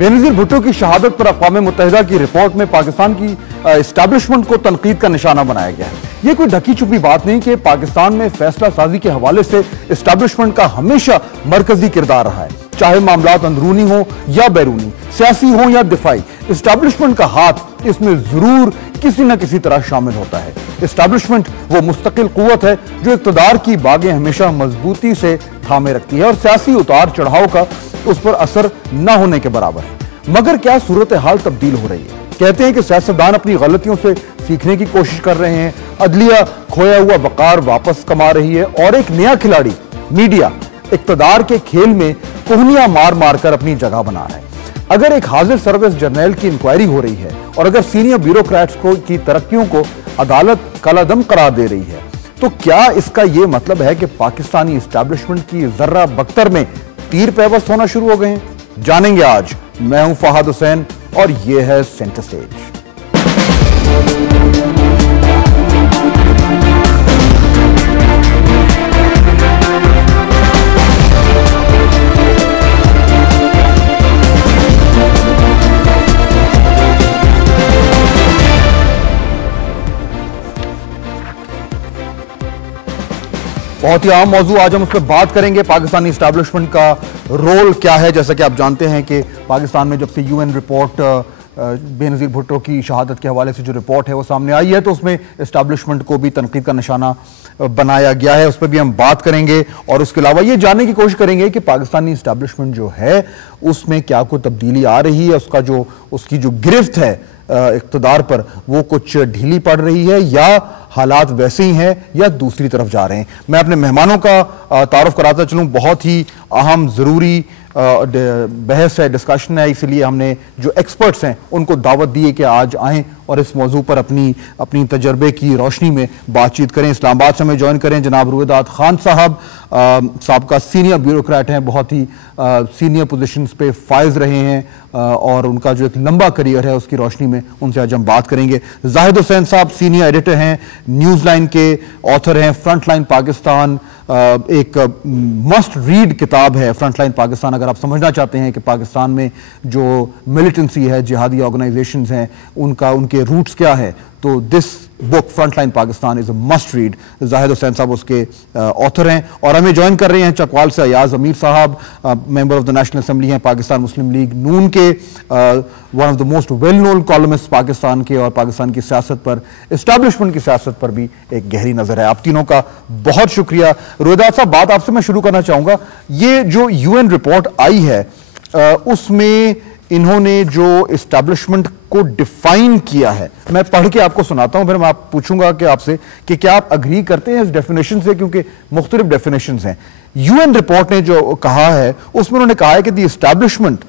बेनज़ीर भुट्टो की शहादत पर अक़वाम मुत्तहिदा की रिपोर्ट में पाकिस्तान की एस्टैब्लिशमेंट को तनकीद का निशाना बनाया गया है। यह कोई ढकी छुपी बात नहीं कि पाकिस्तान में फैसला साजी के हवाले से एस्टैब्लिशमेंट का हमेशा मरकजी किरदार रहा है, चाहे मामलात अंदरूनी हो या बैरूनी, सियासी हो या दिफाई। एस्टैब्लिशमेंट का हाथ इसमें जरूर किसी न किसी तरह शामिल होता है। एस्टैब्लिशमेंट वो मुस्तकिल कुव्वत है जो इक़्तिदार की बागें हमेशा मजबूती से थामे रखती है और सियासी उतार चढ़ाव का उस पर असर न होने के बराबर है। मगर क्या सूरत हाल तब्दील हो रही है? कहते हैं कि सियासतदान अपनी गलतियों से सीखने की कोशिश कर रहे हैं, अदलिया खोया हुआ वकार वापस कमा रही है और एक नया खिलाड़ी मीडिया इक़्तिदार के खेल में कोहनियां मार मार कर अपनी जगह बना रहा है। अगर एक हाजिर सर्विस जर्नल की इंक्वायरी हो रही है और अगर सीनियर ब्यूरोक्रेट्स की तरक्कियों को अदालत कलादम करार दे रही है, तो क्या इसका यह मतलब है कि पाकिस्तानी एस्टैब्लिशमेंट की जर्रा बख्तर में तीर पैबस्त होना शुरू हो गए हैं? जानेंगे आज। मैं हूं फहाद हुसैन और यह है सेंटर स्टेज। बहुत ही अहम मौजू, आज हम उस पर बात करेंगे। पाकिस्तानी एस्टैब्लिशमेंट का रोल क्या है? जैसा कि आप जानते हैं कि पाकिस्तान में जब से यूएन रिपोर्ट बेनज़ीर भुट्टो की शहादत के हवाले से जो रिपोर्ट है वो सामने आई है, तो उसमें एस्टैब्लिशमेंट को भी तनकीद का निशाना बनाया गया है। उस पर भी हम बात करेंगे और उसके अलावा ये जानने की कोशिश करेंगे कि पाकिस्तानी एस्टैब्लिशमेंट जो है उसमें क्या कोई तब्दीली आ रही है, उसकी जो गिरफ्त है इक़्तिदार पर वो कुछ ढीली पड़ रही है या हालात वैसे ही हैं या दूसरी तरफ जा रहे हैं। मैं अपने मेहमानों का तारुफ कराता चलूं। बहुत ही अहम ज़रूरी बहस है, डिस्कशन है, इसलिए हमने जो एक्सपर्ट्स हैं उनको दावत दी है कि आज आएँ और इस मौजू पर अपनी तजर्बे की रोशनी में बातचीत करें। इस्लामाबाद से हमें ज्वाइन करें जनाब रुवेदात खान साहब, साबका सीनियर ब्यूरोक्रेट हैं, बहुत ही सीनियर पोजीशंस पे फाइज रहे हैं और उनका जो एक लंबा करियर है उसकी रोशनी में उनसे आज हम बात करेंगे। जाहिद हुसैन साहब सीनियर एडिटर हैं, न्यूज़ लाइन के ऑथर हैं। फ्रंट लाइन पाकिस्तान एक मस्ट रीड किताब है। फ्रंट लाइन पाकिस्तान, अगर आप समझना चाहते हैं कि पाकिस्तान में जो मिलिटेंसी है, जिहादी ऑर्गेनाइजेशंस हैं, उनके रूट्स क्या है, तो this book front line Pakistan is a must read. Zahid Hussain साहब उसके ऑथर हैं और हमें ज्वाइन कर रहे हैं चकवाल से अयाज अमीर साहब, member of the national assembly हैं, पाकिस्तान मुस्लिम लीग नून के, one of the most well known columnist Pakistan के, और पाकिस्तान की सियासत पर, एस्टैब्लिशमेंट की सियासत पर भी एक गहरी नजर है। आप तीनों का बहुत शुक्रिया। रुवेदात साहब, बात आपसे मैं शुरू करना चाहूंगा। ये जो यूएन रिपोर्ट आई है उसमें इन्होंने जो एस्टैब्लिशमेंट को डिफाइन किया है, मैं पढ़ के आपको सुनाता हूं, फिर मैं पूछूंगा कि आपसे कि क्या आप अग्री करते हैं इस डेफिनेशन से, क्योंकि मुख्तलिफ डेफिनेशंस हैं। यूएन रिपोर्ट ने जो कहा है उसमें उन्होंने कहा है कि the establishment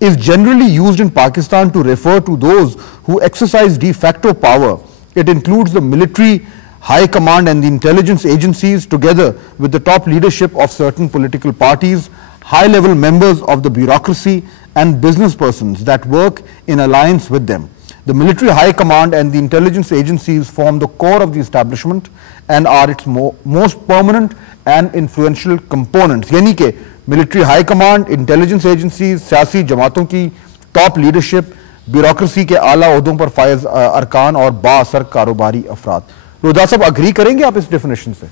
is generally used in Pakistan to refer to those who exercise de facto power. It includes the military, high command and the intelligence agencies together with the top leadership of certain political parties, high-level members of the bureaucracy and business persons that work in alliance with them. The military high command and the intelligence agencies form the core of the establishment and are its most permanent and influential components. यानी कि military high command, intelligence agency, सियासी जमातों की top leadership, bureaucracy के आला ओहदों पर फायज अरकान और बाअसर कारोबारी अफराद। रुवेदात साहब, अग्री करेंगे आप इस डेफिनेशन से?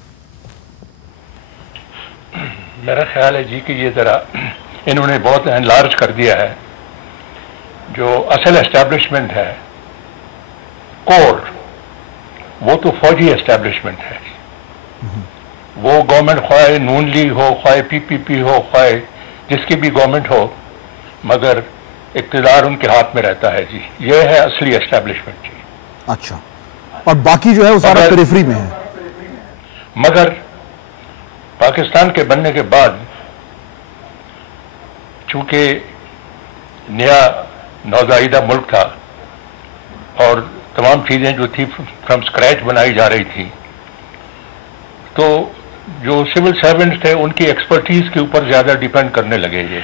मेरा ख्याल है जी कि ये जरा इन्होंने बहुत एनलार्ज कर दिया है। जो असल एस्टैब्लिशमेंट है, कोर, वो तो फौजी एस्टैब्लिशमेंट है। वो गवर्नमेंट ख्वाहे नून लीग हो, ख्वाहे पीपीपी हो, ख्वाहे जिसकी भी गवर्नमेंट हो, मगर इक़्तिदार उनके हाथ में रहता है जी। ये है असली एस्टैब्लिशमेंट जी। अच्छा, और बाकी जो है वो सारा पेरिफेरी में है। मगर पाकिस्तान के बनने के बाद चूंकि नया नौज़ाइदा मुल्क था और तमाम चीज़ें जो थी फ्रॉम स्क्रैच बनाई जा रही थी, तो जो सिविल सर्वेंट्स थे उनकी एक्सपर्टीज के ऊपर ज़्यादा डिपेंड करने लगे ये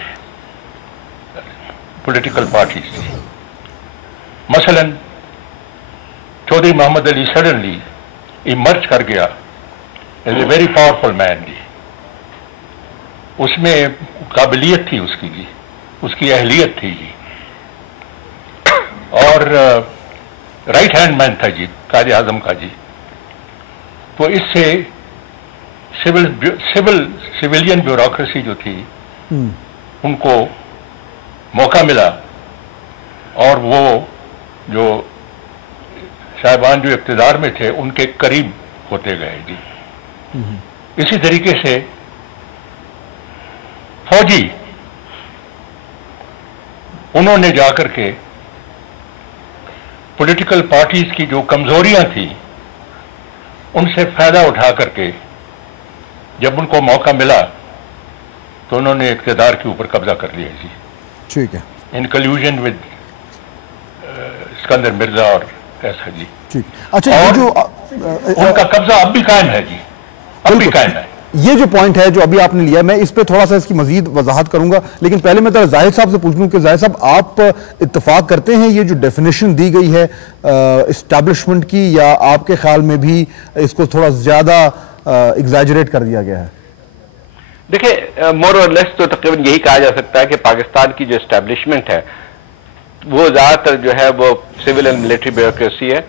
पॉलिटिकल पार्टीज थी। मसलन चौधरी मोहम्मद अली सडनली इमर्ज कर गया as a very powerful man जी। उसमें काबिलियत थी उसकी जी, उसकी अहलियत थी जी, और राइट हैंड मैन था जी कायदे आजम का जी। तो इससे सिविलियन ब्यूरोक्रेसी जो थी उनको मौका मिला और वो जो साहिबान जो इक़्तिदार में थे उनके करीब होते गए जी। इसी तरीके से फौजी उन्होंने जाकर के पॉलिटिकल पार्टीज की जो कमजोरियां थी उनसे फायदा उठा करके जब उनको मौका मिला तो उन्होंने इक़्तिदार के ऊपर कब्जा कर लिया जी। ठीक है, इन कल्यूजन विद सिकंदर मिर्जा और ऐसा जी। ठीक। अच्छा, ये जो उनका कब्जा अब भी कायम है जी, अब भी कायम है। ये जो पॉइंट है जो अभी आपने लिया, मैं इस पे थोड़ा सा इसकी मजीद वजाहत करूंगा, लेकिन पहले मैं जरा जाहिद साहब से पूछ लूं कि जाहिद साहब, आप इत्तेफाक करते हैं ये जो डेफिनेशन दी गई है एस्टैब्लिशमेंट की, या आपके ख्याल में भी इसको थोड़ा ज्यादा एग्जैजरेट कर दिया गया है? देखिए, मोर और लेस तो तकरीबन यही कहा जा सकता है कि पाकिस्तान की जो एस्टैब्लिशमेंट है वो ज्यादातर जो है वो सिविल एंड मिलिट्री ब्यूरोक्रेसी है,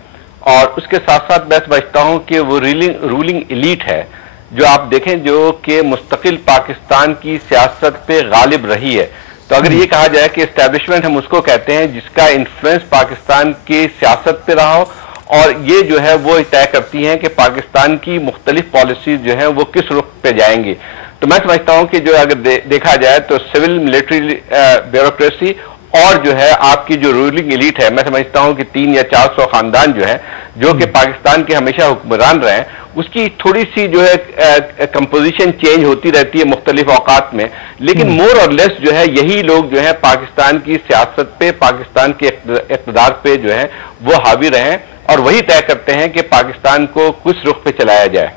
और उसके साथ साथ मैं समझता हूं कि वो रूलिंग एलीट है जो आप देखें जो कि मुस्तकिल पाकिस्तान की सियासत पे गालिब रही है। तो अगर ये कहा जाए कि एस्टैब्लिशमेंट हम उसको कहते हैं जिसका इन्फ्लुएंस पाकिस्तान की सियासत पे रहा हो, और ये जो है वो तय करती हैं कि पाकिस्तान की मुख्तलिफ पॉलिसीज जो है वो किस रुख पे जाएंगी। तो मैं समझता हूं कि जो अगर देखा जाए तो सिविल मिलिट्री ब्यूरोक्रेसी और जो है आपकी जो रूलिंग एलीट है, मैं समझता हूं कि 300 या 400 खानदान जो है जो कि पाकिस्तान के हमेशा हुक्मरान रहे हैं, उसकी थोड़ी सी जो है कंपोजिशन चेंज होती रहती है मुख्तलिफ औकात में, लेकिन मोर और लेस जो है यही लोग जो है पाकिस्तान की सियासत पे, पाकिस्तान के इक़्तिदार पे जो है वो हावी रहे, और वही तय करते हैं कि पाकिस्तान को किस रुख पे चलाया जाए।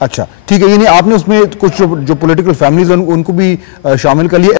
अच्छा, ठीक है, यानी आपने उसमें कुछ जो पॉलिटिकल फैमिलीज उनको भी शामिल कर लिया।